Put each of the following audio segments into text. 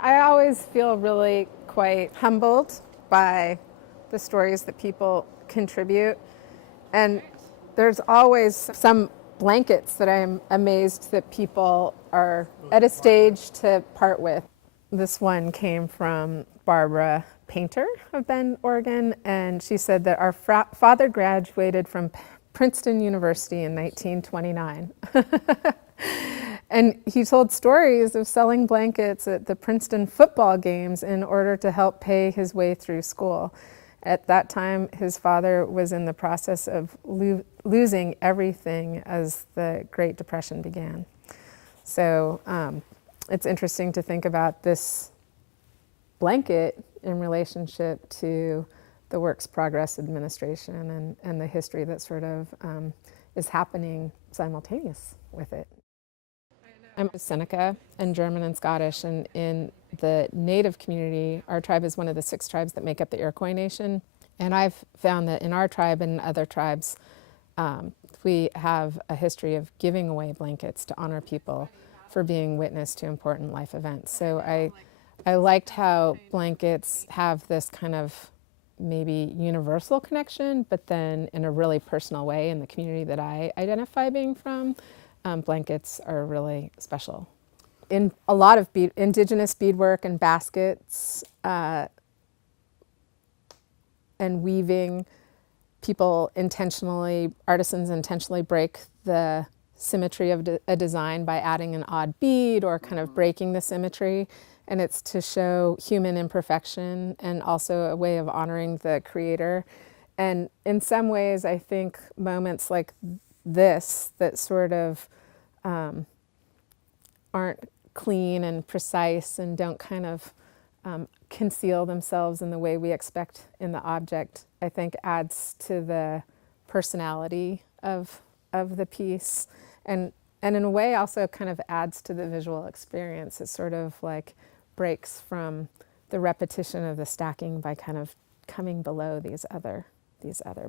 I always feel really quite humbled by the stories that people contribute. And there's always some blankets that I'm amazed that people are at a stage to part with. This one came from Barbara Painter of Bend, Oregon, and she said that our father graduated from Princeton University in 1929. And he told stories of selling blankets at the Princeton football games in order to help pay his way through school. At that time, his father was in the process of losing everything as the Great Depression began. So it's interesting to think about this blanket in relationship to the Works Progress Administration and the history that sort of is happening simultaneous with it. I'm Seneca and German and Scottish, and in the Native community, our tribe is one of the 6 tribes that make up the Iroquois Nation. And I've found that in our tribe and other tribes, we have a history of giving away blankets to honor people for being witness to important life events. So I liked how blankets have this kind of maybe universal connection, but then in a really personal way in the community that I identify being from. Blankets are really special. In a lot of indigenous beadwork and baskets and weaving, artisans intentionally break the symmetry of a design by adding an odd bead or kind of breaking the symmetry. And it's to show human imperfection and also a way of honoring the creator. And in some ways, I think moments like this that sort of aren't clean and precise and don't kind of conceal themselves in the way we expect in the object, I think adds to the personality of the piece. And in a way also kind of adds to the visual experience. It sort of like breaks from the repetition of the stacking by kind of coming below these other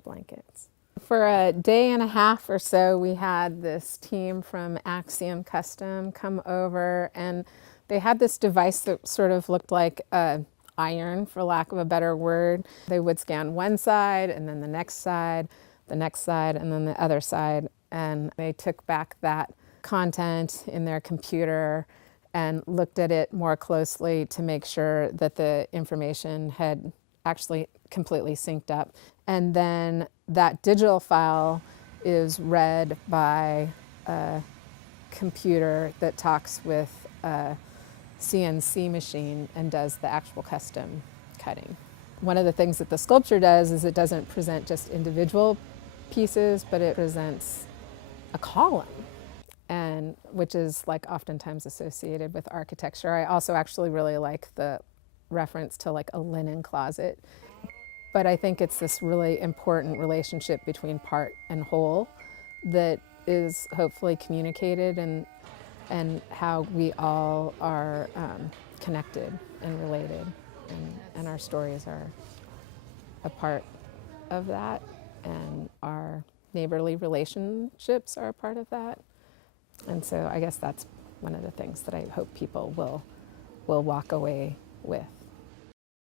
blankets. For a day and a half or so, we had this team from Axiom Custom come over, and they had this device that sort of looked like an iron, for lack of a better word. They would scan one side, and then the next side, and then the other side, and they took back that content in their computer and looked at it more closely to make sure that the information had actually completely synced up. And then that digital file is read by a computer that talks with a CNC machine and does the actual custom cutting. One of the things that the sculpture does is it doesn't present just individual pieces, but it presents a column, and which is like oftentimes associated with architecture. I also actually really like the reference to like a linen closet. But I think it's this really important relationship between part and whole that is hopefully communicated, and how we all are connected and related, and our stories are a part of that, and our neighborly relationships are a part of that. And so I guess that's one of the things that I hope people will walk away with.